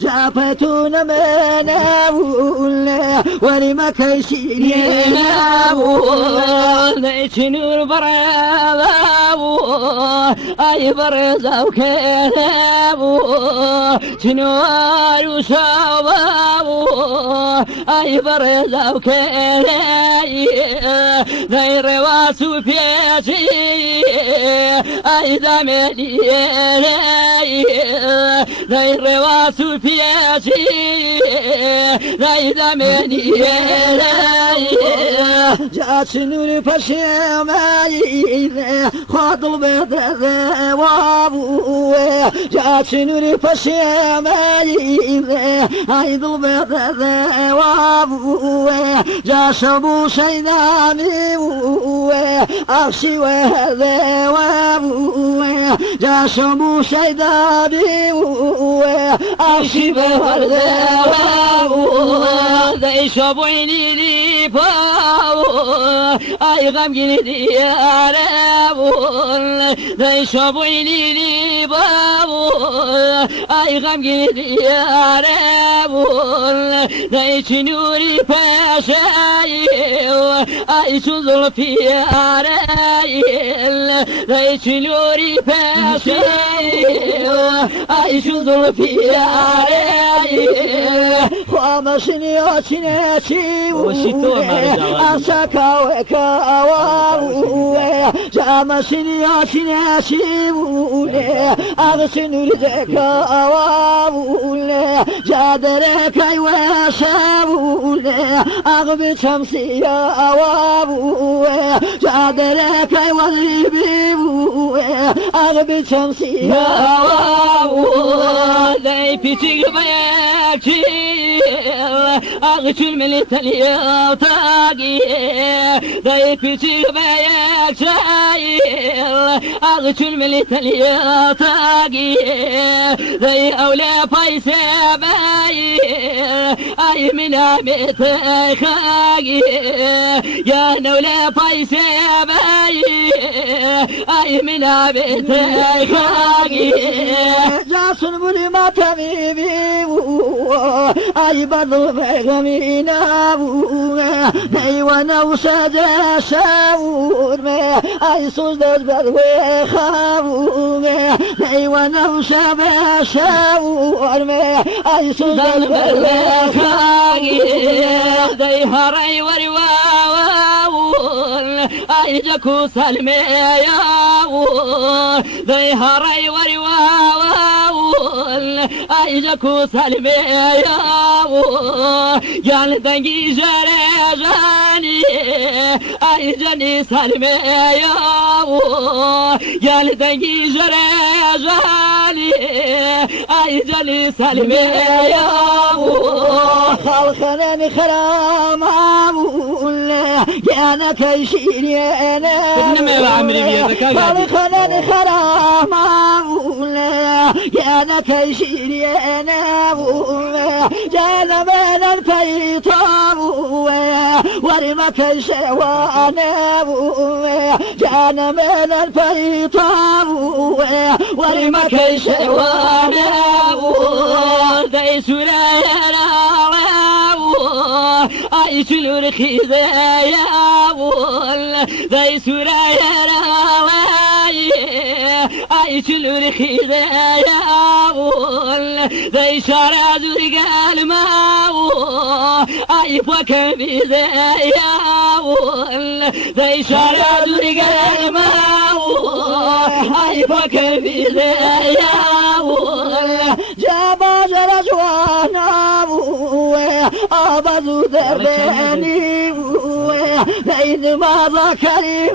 جافتون منا ولما كيشيرينا ليشنور برابو اي برزاو كلابو شنو يشاوبو اي برزاو كلاي غير واسو فيشي اي دمني غير واسو فيشي اي دمني جات نور بشماي خاطل بدر وابو جات نور بشماي عيدل بدر وابو جا شبو شيداني أخشي وهذا وابو جا شبو شيداني أخشي وهذا وابو ذي شبويني لي باو اي غم جلدي يا رابول ذي شبويني لي باو اي غم جلدي يا رابول ذي شنوري فاشاي اي شنزل في رايل ذي شنوري فاشاي اي شنزل في رايل وامشني وشناتي أسكا وكاواو جامشني وشناتي أغسن رزقا واو جادرك وشاو أغبي شمسي واو جادرك والربي أغبي شمسي واو ذي بيتي بياكي أغشل من التليا طاقي ذي بيتي بياكي أغشل من التليا طاقي ذي أولى فايسة باي أي من عمت خاقي يا نولى فايسة باي أي من عمت خاقي جاسون بني ما تبيبي أي برضو بغمينا ني وانا وسادة شاور أي صدد بدوي خاور ني وانا وسادة شاور أي صدد بدوي خاور ذي هري ورواول أي جكو سلمي ياول ذي هري ورواول أي جكو سلمي ياول يال دنجي جرجاني أي جني سلمي ياول يال دنجي جرجاني أي جني سلمي ياول خلقنا خرام يا انا كيشير يا انا خلقنا خرام يا انا كيشير يا انا جانا من الفيطام ورمك الشوانا جانا من الفيطام ورمك الشوانا ذي سلالا أي شلور خزايا ذي سلالا أي شلور خزايا ذي شارع رجال ماو أي فكر بزايا ذي شارع رجال ماو أي فكر بزايا جاب جرجوانا أبدو درباني لين ما ذكري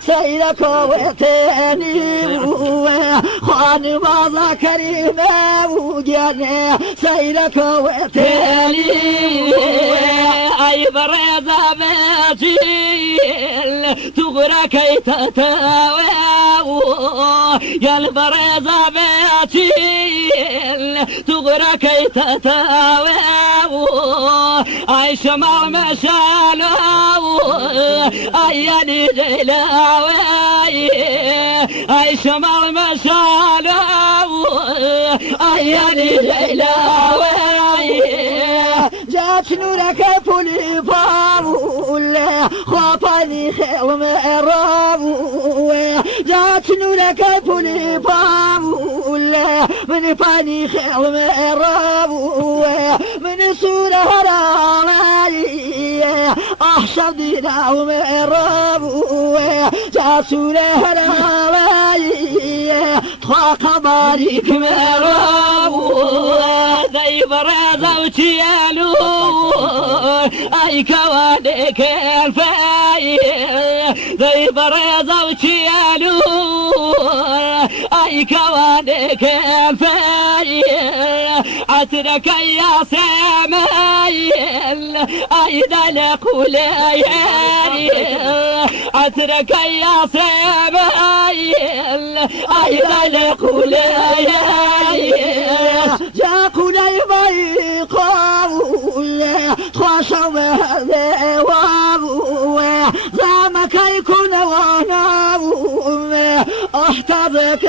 سيدك وتاني خان ما ذكري جاني سيدك وتاني أي برزة باتيل تغرى كي تتاوى يا البرزة باتيل تغرى كي تتاوى أي شمال مشالو أي نجلاوي أي شمال مشالو أيالي ليلاوي جات نورك فولي فاول خافني خير مقرب جات نورك فولي فاول من فاني خير مقرب من سورة هرامي أحشد دينا ومقرب جات سورة هرامي تخاق باريك مقرب ذي برازة وتيالو أي كوانك الفاي ذي برازة وتيالو أي كوانك الفاي عترك يا سمايل أي دلق وليالي عترك يا سمايل أي دلق وليالي يا قولي بيقول خشوا بهذا وابوه زعمك يكون ونابوه احتضك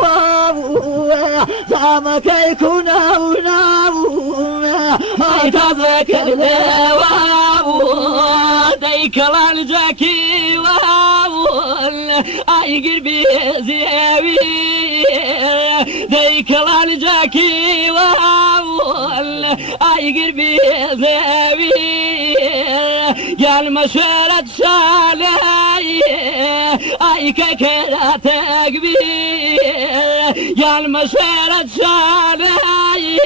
وابوه زعمك يكون ونابوه احتضك وابوه ديك الجاكي وابوه اي قلبي زيوي ذيك الجاكي وأول أي قربي ذوي قال مشارة شالاي أي كيكرة تقبي قال مشارة شالاي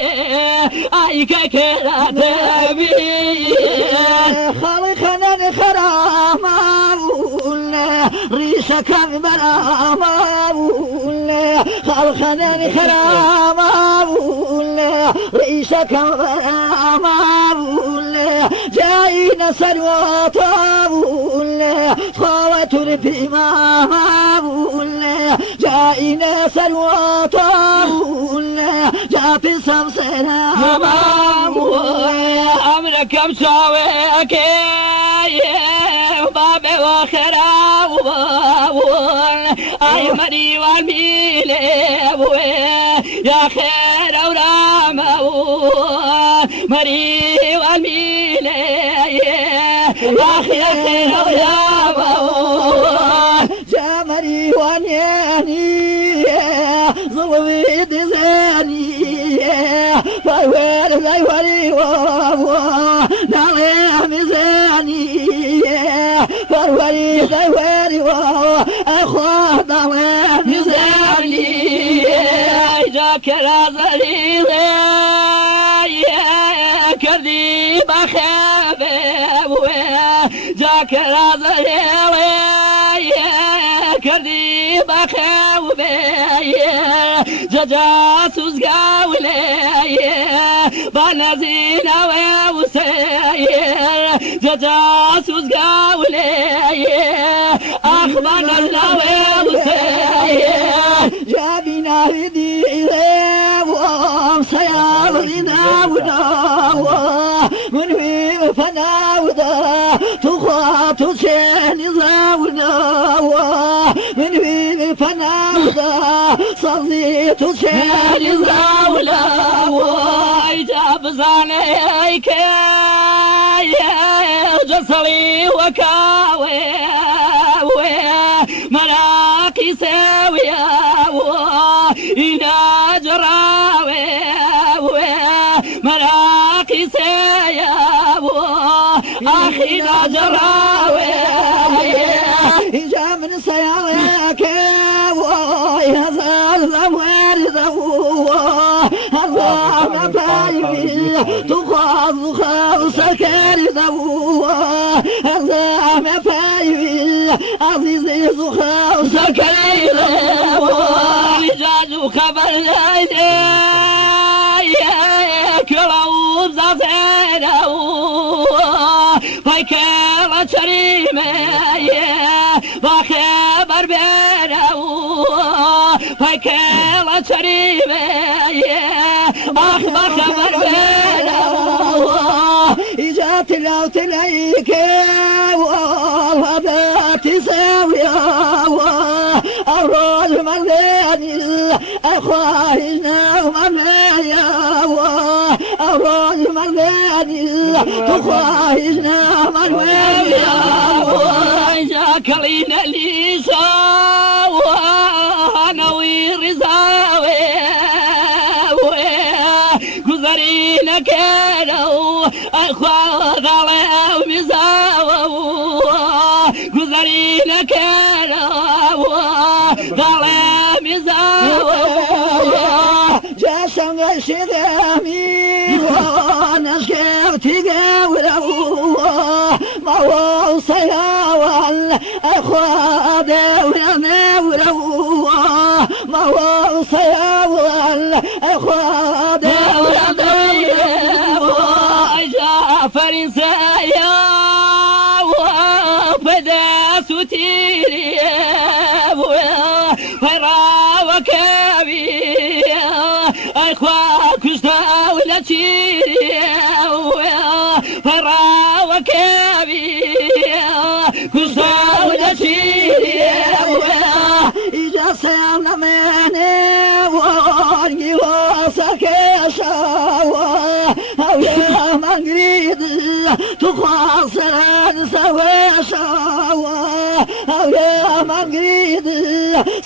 أي كيكرة تقبي خالقنا الخرام ريشك برام خالقنا الخرام ريشك برام جاينا سلوات خوات الفيمام جاينا سلوات جا في سمسنا أمرك مشاويك بابي وخراب أي مري والميل يا خير ورام مري والميل يا خير ورام يا مري والياني ظلمي دزاني فايوال زيوالي نعلي ميزاني فايوالي زيوالي أخوة نعلي ميزاني جاك رازري كردي بخابي جاك رازري كردي بخابي جاسوس قاولي بنزينا وسير جاسوس قاولي أخبرنا وسير جابنا ردي سيار رداونا من في فناودا تخاط سين زاونا من في فناودا صليت سين زاونا جاب زانيك جسري وكاوي مراقي ساوية إنا جراوي مراقي سايا أخي لا جراوي إجا من سياويك هذا الأموال هذا مفايبي تخاف خاص كارثة هذا مفايبي عزيزي خاص كارثة رجاج خبر كروب زفينه فيكرة شريمة وخبر بينه فيكرة شريمة أخبر خبر بينه إجات لو تلاقيك وهذا تساوي الروج مرداني أخواهنا ومرمايا الروج مرداني أخواهنا مرمايا جاك لينا ليسا ونوي رزاوي كزرين كانوا أخوة ظلام مزاوي كزرين كانوا ظلام مزاوي جاسم الشذامي ونسكرتي قاوله ما وصيا والأخوة داونا وروه ما وصيا والأخوة داونا جعفر سايا وفدا ستيري فرا وكابي أخوة كستا ولا تشيري فرا وكابي كستا ولا تشيري إجا سيانا مني وارجي وسكيشا أو يا مقريد تخاصر سويشا أو يا مقريد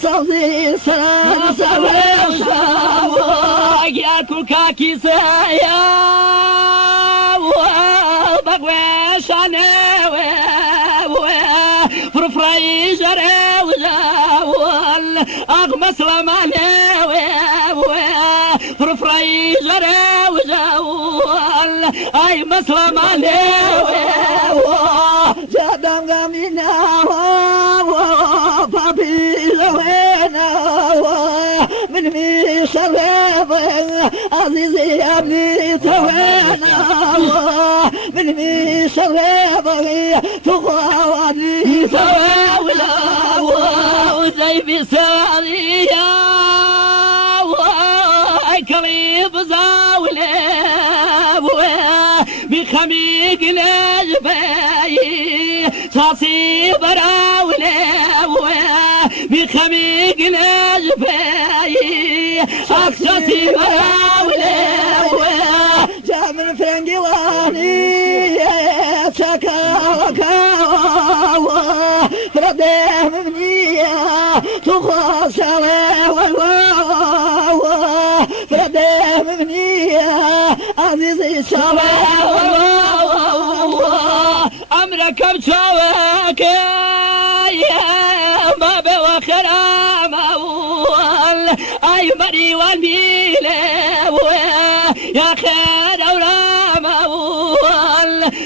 صوتي سران سويشا ياكل كاكي سايا وبقويش انا فرفراي جرى وزاول اغمس لماني فرفراي جرى وزاول اي مسلماني جادم غمينا وفابي لوينا من ميشر عزيزي أبني توينا من ميشر تخواني توينا وزي بساليا كريب زاولي بخميق نجبي تصيب راولي بخميق نجبي أكسسي راولي جاء من فرنجواني شكا وكاوى فرديه مبنية تخاصر والواوى فرديه مبنية عزيزي شباب أمرك بشواك يا باب وخرام أي مري والميلة يا خير أورام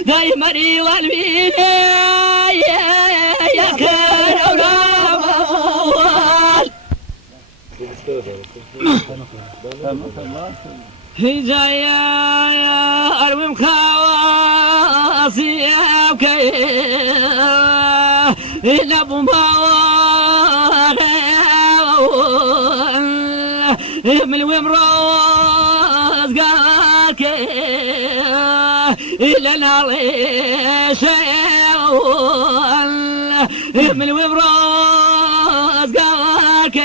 داي مري والميلة يا خير أورام هجايا أروم خواصي أوكي إلا بمبار من وين راس قالك إلا نعيش من وين راس قالك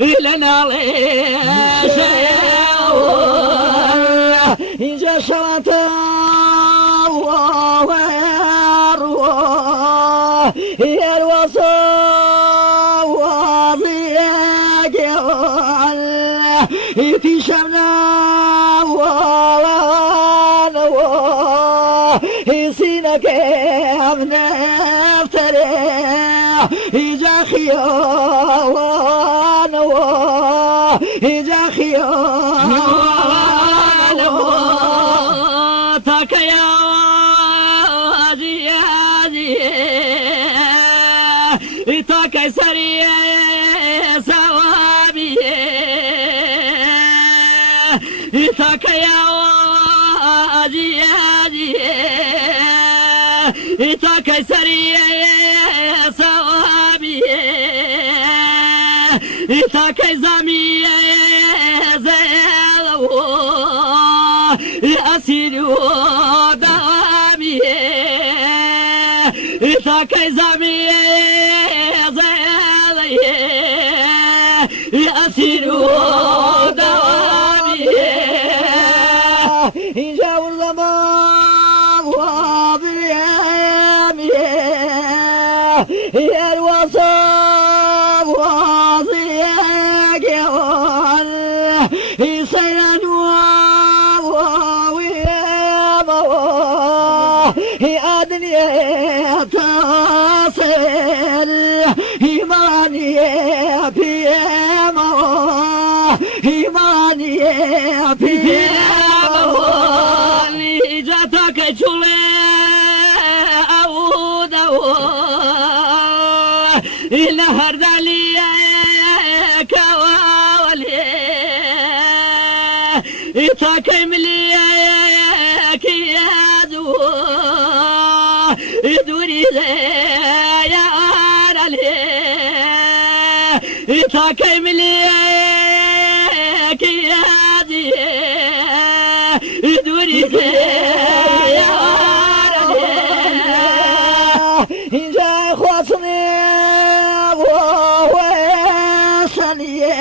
إلا نعيش إجا شواتا ويروى يروى وضيق في شمنا سينك ابن افتري إجا خيوان إجا خيوان تاكيا زيادي تاكي سريع سوابي تاكيا زيادي تاكي سريع سوابي تاكي زمي زلو أسير دامي تاكي زمي زلو دوامي يجاور ضباب وباليام يا الوصاب وصيك يا ول يصير نواب ويا مواه يا دنيا تصير إيماني في مواه إيماني في مواه جاتك شولي أو دواه النهر دالي كوالي إتاكي ملي كيادو دوري يا رالي إتاكي ملي كيادي دوري يا رالي إن جاي خواصني وهو سنيه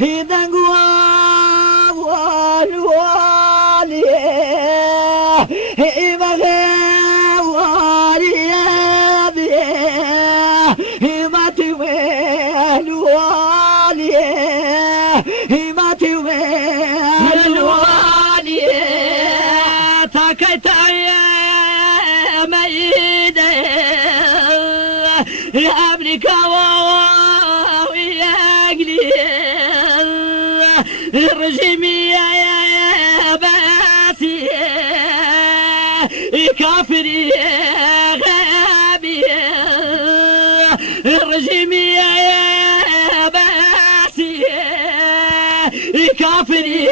إذا قوام والوالي إما غير والي إما توين والي إما توين الوالي تاكيت ميدة أمريكا وياقلي الرجيمي باسي كافري غابي الرجيمي باسي كافري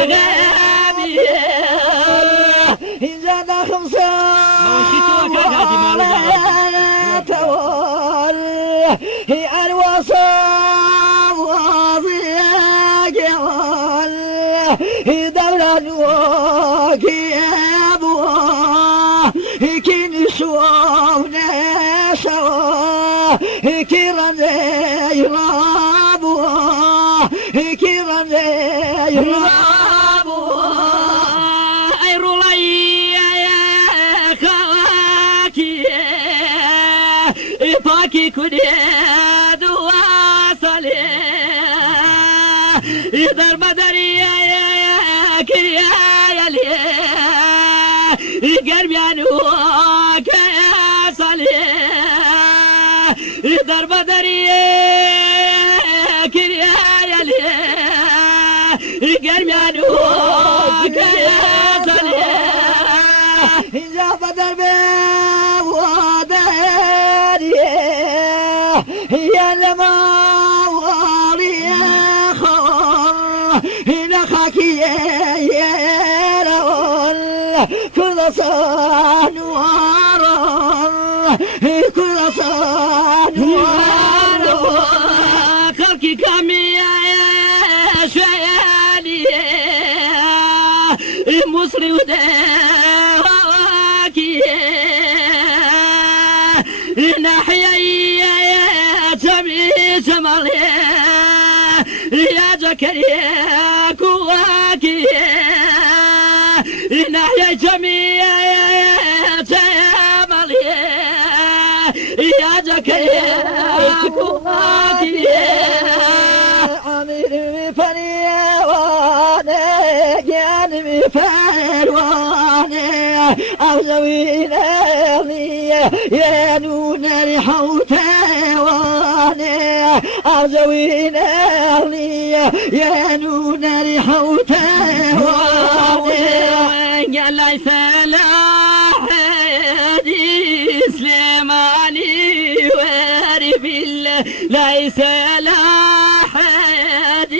غابي إذا دخل تول هي الوصاب وضيق يول هي دولة نوك يا أبوه كين شوف نسوا كيران يرابوه كيران يرابوه باكي كنيد واصلي يدر بدري يا كريا يلي قلبي عنوك يا صلي يدر بدري يا كريا يلي قلبي عنوك يا صلي إذا بدر يا لما والي خور هنا خاكي يا رول كل صان وارول كل صان وارول خلقي كامي يا شيالي مصري ودواكي ناحية جمالي يا زكريا كواكي ناحية جمالي يا زكريا كواكي عمير فريواني جانب فرواني أرزوين لي يا نون الحوتواني أرزوين لي يا نون الحوتواني قال لي فلاح سليماني واري بالله ليس لا حد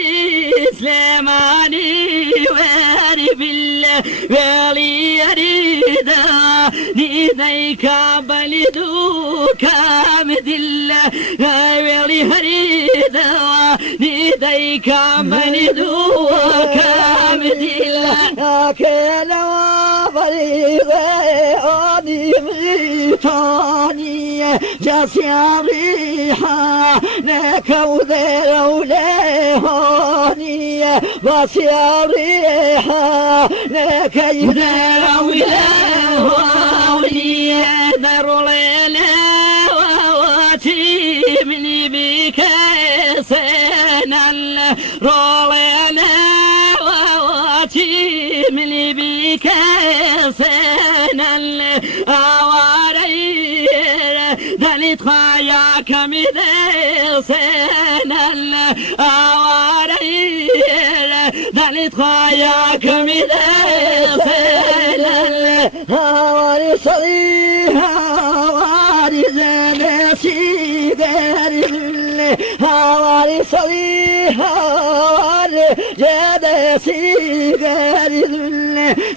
سليماني واري بالله ولي يريد نيديك بلدوك مدل ولي يريد نيديك بلدوك مدل كان وبريغي مغيطاني جاسي ريحا نكوذر ولهاني باسي ريحا نكوذر ولهاني ذر ليلة وتيمني بك سنة روليلة وتيمني بك سنة أواري دلت خايا كمد سنة أواري دلت خايا كمد سنة هواري صليها هواري زنسي غير هواري صليها هواري جنسي غير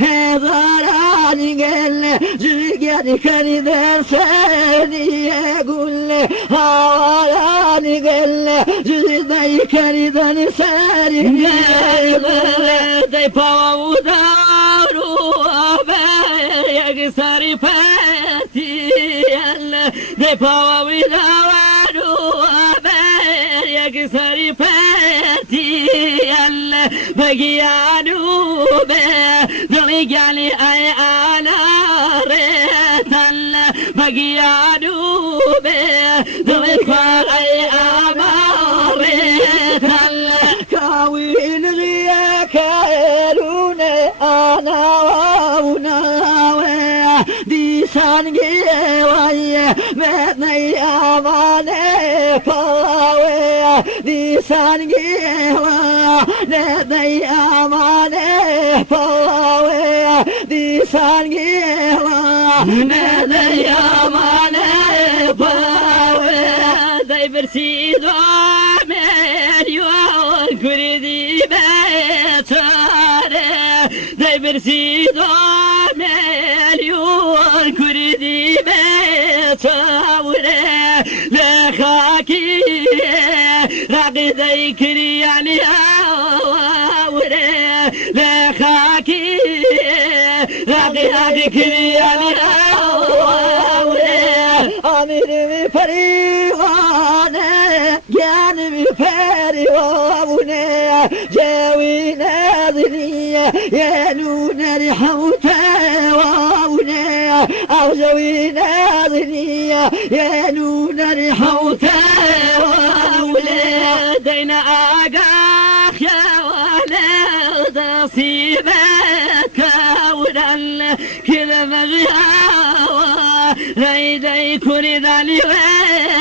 هزاراني قل جرقاني كان درساني يقول هواراني قل جرقاني كان درساني يقول دي باو دارو يكسر فاتي دي باو دارو يكسر فاتي بقيانو دلقالي اي انا ريتل بقيانو دلقالي اي امار ريتل كاوين غياك يلون انا وناوي دي سانجي ويا مدني اماني كاوي دي سانجي ويا مدني اماني كاوي دي سانجي ويا مدني اماني كاوي داي برسيد ومليون كردي بيتاري داي برسيد ومليون كردي بيتاري لخاكي راقي ذيكري يعني أوري لخاكي راقي ذيكري يعني أوري أمير فريغانة جانب فريغانة جاوي ناظرية ينون رحمته واونة أو جاوي ناظرية ينون رحمته واونة دين آقاخ يا ولد صيبك ورل كذا مغياوة ريدي كوري ذالي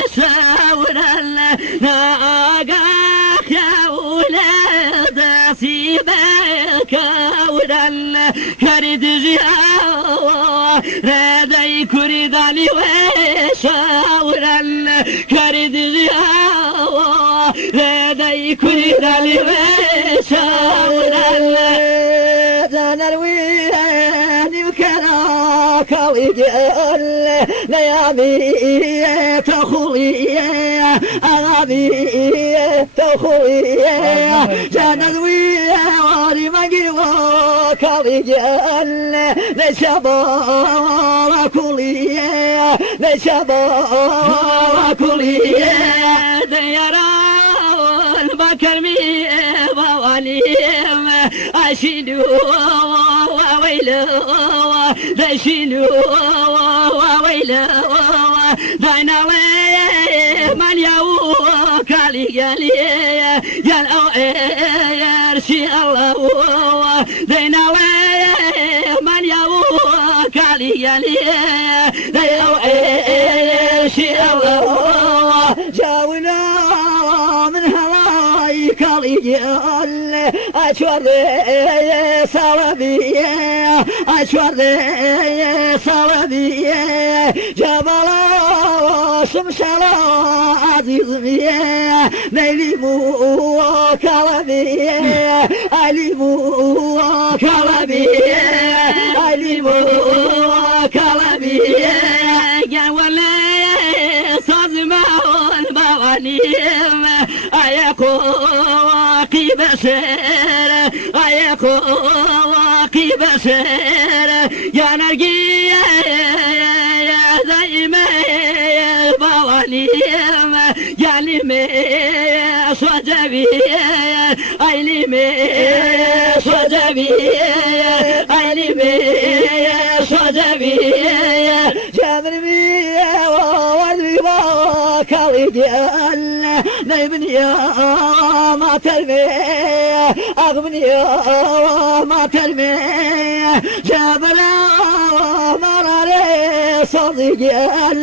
وشاورل آقاخ يا ولد صيبك ورل كريد جياوة ريدي كوري ذالي وشاورل كريد جياوة ريدي كوري ذالي وشاورل نرويني وكراك ويجل نيامي تخوي أغابي تخوي جنروي وري مجيوك ويجل نشبا كلي نشبا كلي ديران بكرمي بواليم أشيلو وويلو دشيلو وويلو دينوي من يو كالي يالي يالو يرشي الله دينوي من يو كالي يالي يالو يرشي الله جاونا من هواي كالي يالي أشوار صلبية أشوار صلبية جبل شمشلا عزيز مية نيلي مو كلامي علموا كلامي علموا كلامي يا ولا صدمة البوانيم أيقوقي بشير أيقوقي بشير يا نرجي يا دايما البوانيم يا لمي صجبي أي لمي صجبي أي لمي صجبي جابرمي والربا كالجال نبني ما ترمي أغبني ما ترمي جابر مراري صديقال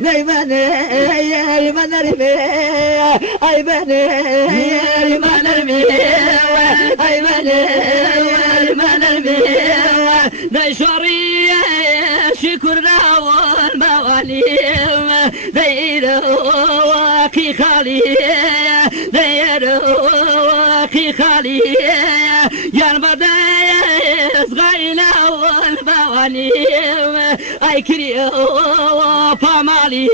نبني من رمي أي بني من رمي أي بني من رمي نشري شكر والمواليم ديروكي خالي ديروكي خالي يا البدايس غايلة والمواليم أي كريو فمالي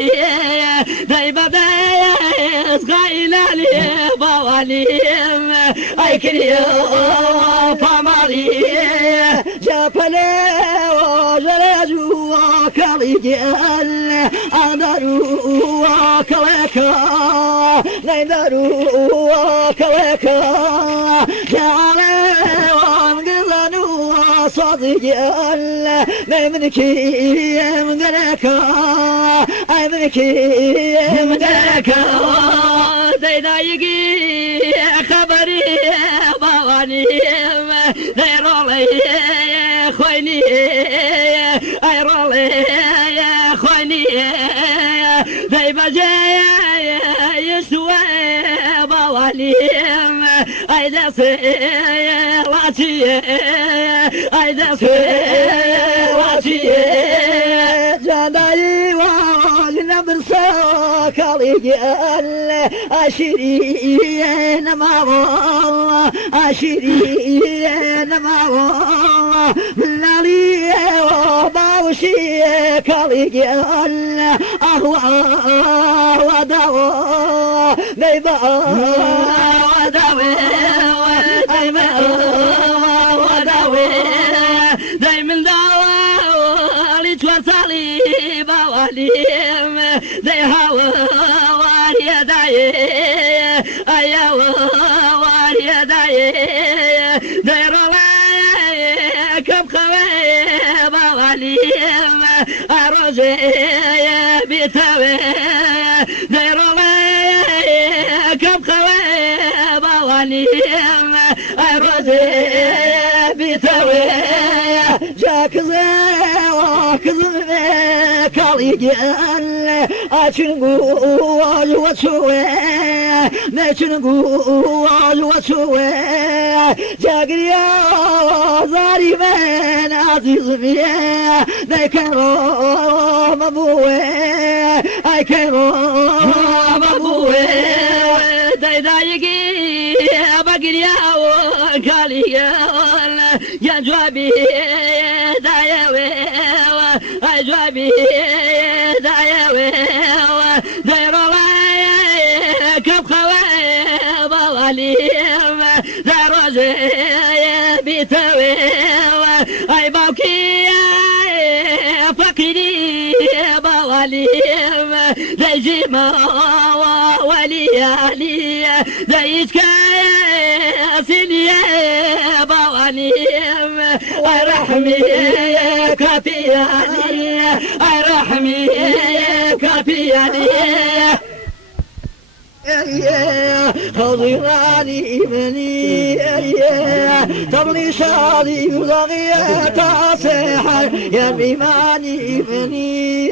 دي بدايس غايلة والمواليم أي كريو فمالي جابلي وجرجوا كالجال أدروا كويكا نيدروا كويكا جعلي وانقذنوا صديقال نمنكي مدركا أي منكي مدركا دايقي خبري بوانيم ديرولي خويني اي رولي خويني داي بجاي يسوى بوانيم اي داسي لاتي اي داسي لاتي جداي ولنبرسا كالجال أشرين ما أشرين ما لالي وباوشي كالجال أهوى ودوا نيبا وداوي دايما وداوي دايما داوي توصلي بواليم دي هوا واريا داي ايا واريا داي دي رولاي كم خوي بواليم اروجي بيتاوي دي رولاي كم خوي بواليم اروجي بيتاوي جاك كذب كالجال أشنقول وشوي نشنقول وشوي جاقريا زاري من عزيز فيه ذكروا مبوي أي كروا مبوي دايقي بقريا وكاليال يا جوابي دايوي أجوابي دايوي دايرولي كم خوي بواليم داروجي بيتوي أي باوكي فقيري بواليم دايجيما وليالي دايجكاي سيني بواليم أي رحمي كافياني أي رحمي كافياني خضراني مني تبني شادي وضغية تصيح يا بيماني مني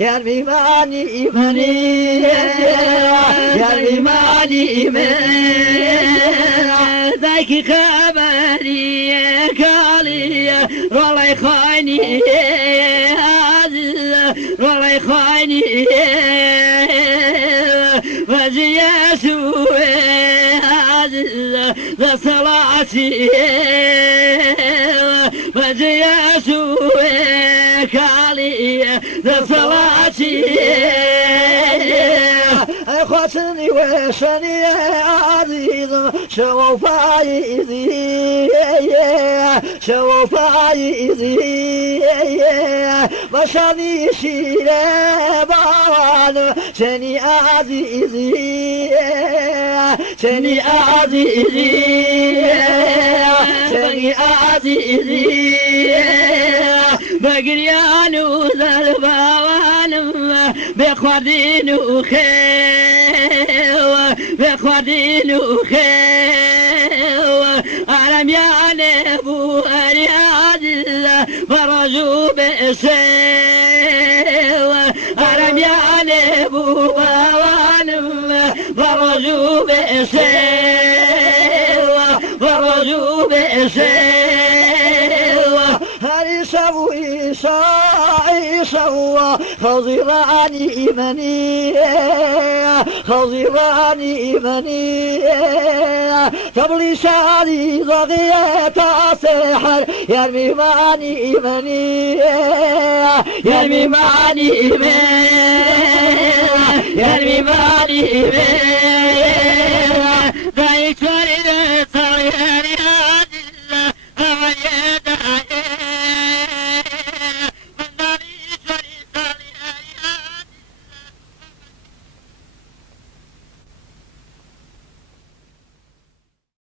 يا بيماني مني يا بيماني مني ذاك خبري كالي رولاي خايني رولاي خايني وزي يسوع عزيز ذا صلاتي وجياسوك علي ذا صلاتي خاصني وشني عزيز شو فايزي شو فايزي مشاني شيله بان شني عزيزي شني عزيزي شني عزيزي بقريانو ذربان بخوادين وخيوة بخوادين وخيوة ألم يعلموا أرياد فرجوا بأسيوة ألم يعلموا بوانم فرجوا بأسيوة فرجوا بأسيوة هل يسوي يسوى خضراني إيماني خضراني إيماني تبلي شاري ضغية سحر يرمي ماني إيماني يرمي ماني إيمان يرمي ماني إيمان